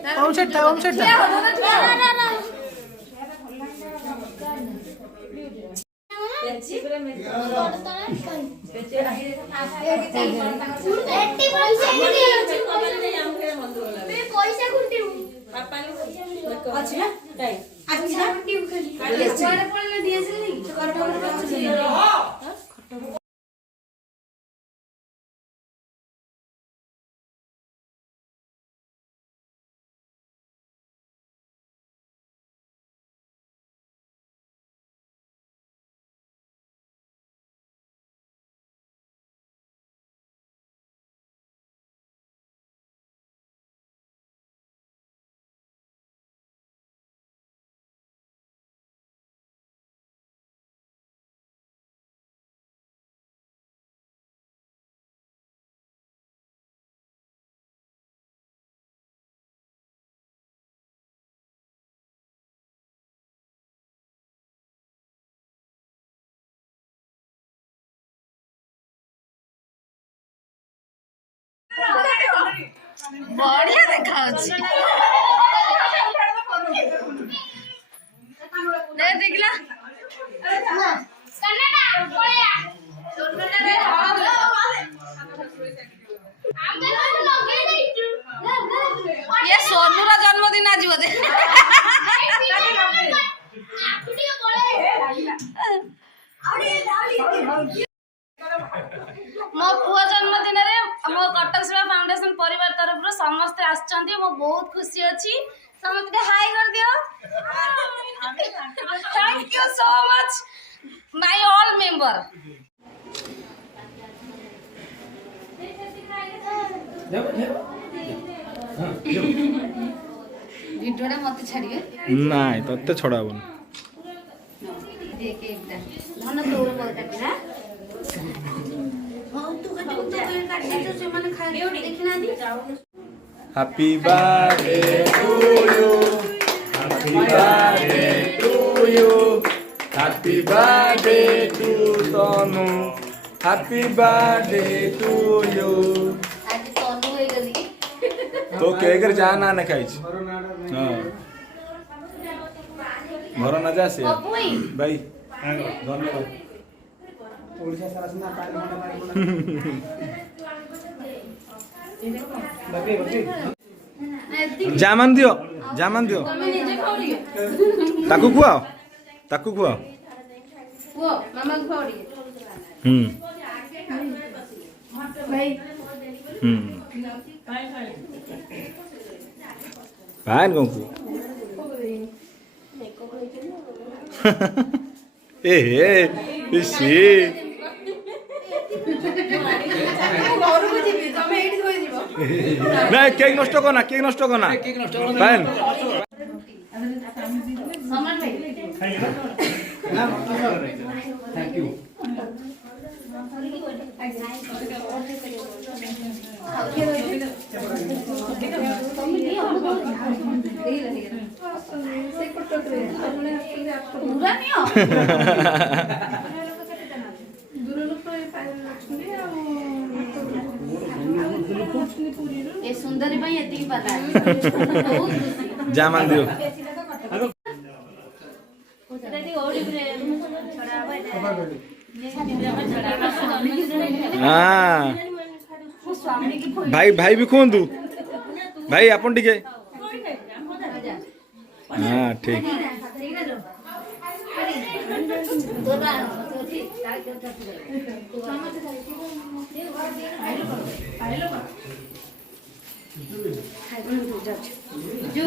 ओम set था बढ़िया देखा देखला ये सोनू रा जन्मदिन आज बोधे मो पुआ जन्मदिन रे मो कटक सेवा फाउंडेशन परिवार तरफ समस्त आछंती मो बहुत खुशी अछि समस्त हाय कर दियो thank you so much my all member वीडियोटा मत छाड़िए नाही तत्ते छडाबन देख एकटा धन तोर बोल काटी ना Happy birthday to you. Happy birthday to you. Happy birthday to Tonu. Happy birthday to you. आज तोनु होई गली तो केक रे जाना ना खाइछ हां घर ना जा से भाई धन्यवाद ओडिसा सारा सुना जामान दियो ताकू खुआ वो मामा खुआड़ी भाई भान को इसी नहीं केक नष्ट करना पान थैंक यू ये सुंदरी भाई एती पता जामान दियो हाँ भाई भी खोंदू भाई अपन टिके हाँ ठीक जो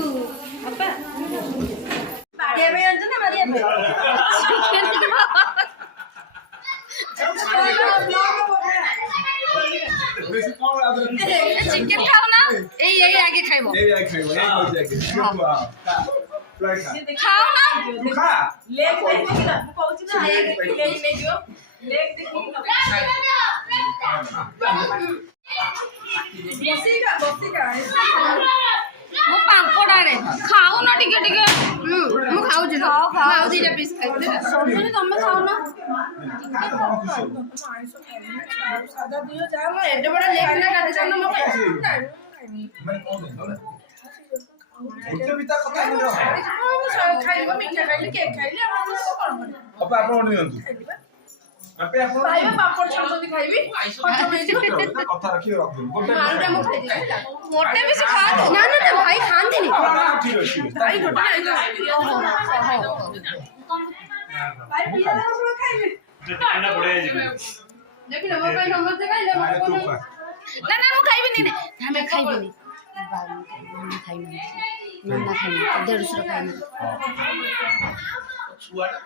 अपा पाड़िया में अंजन ना मारिया में चिकन खाओ ना यही आगे खाइबो खाओ ना तू खा लेग देखि ना कहउछि ना लेग देखियो लेग देखि बसिका मो पांपड़ा रे खाओ ना टिके टिके मु खाऊ छी खाओ दीटा पीस खाइ सोनी तमे खाओ ना सादा दियो जा एडे बड़ा लेग ना काटे छ ना मो ଗୋଟେ ବିତା କଥା କର ଖାଇବ ମିଠା ଖାଇଲି କେକ୍ ଖାଇଲି ଆପଣ କଣ କରିବେ ଅପା ଆପଣ ନିଅନ୍ତୁ ଆପେ ଆପଣ ଖାଇବେ ପାପଡ଼ ଛାଣୁଛନ୍ତି ଖାଇବି ହଜମ ହେଇଯିବ କଥା ରଖିବେ ରଖନ୍ତୁ ଗୋଟେ ଆଳୁଟା ମୁଁ ଖାଇଦେବି ଗୋଟେ ବି ସେ ଖାଆନ୍ତୁ ନା ନା ନା ଭାଇ ଖାଆନ୍ତିନି ଠିକ ଅଛି ଭାଇ ଗୋଟେ ଭାଇ ପିଲା ସବୁ ଖାଇବେ ଏଇନା ବଢିଆ ଯିବେ ଦେଖିଲେ ମୋ ପାଇଁ ସମସ୍ତେ ଖାଇଲେ ନା ନା ମୁଁ ଖାଇବିନି ନା ଆମେ ଖାଇବିନି ନନା ଖାଇନି ନନା ଖାଇନି ଦେଢ଼ଶୁର ଖାଇନି ଛୁଆଟା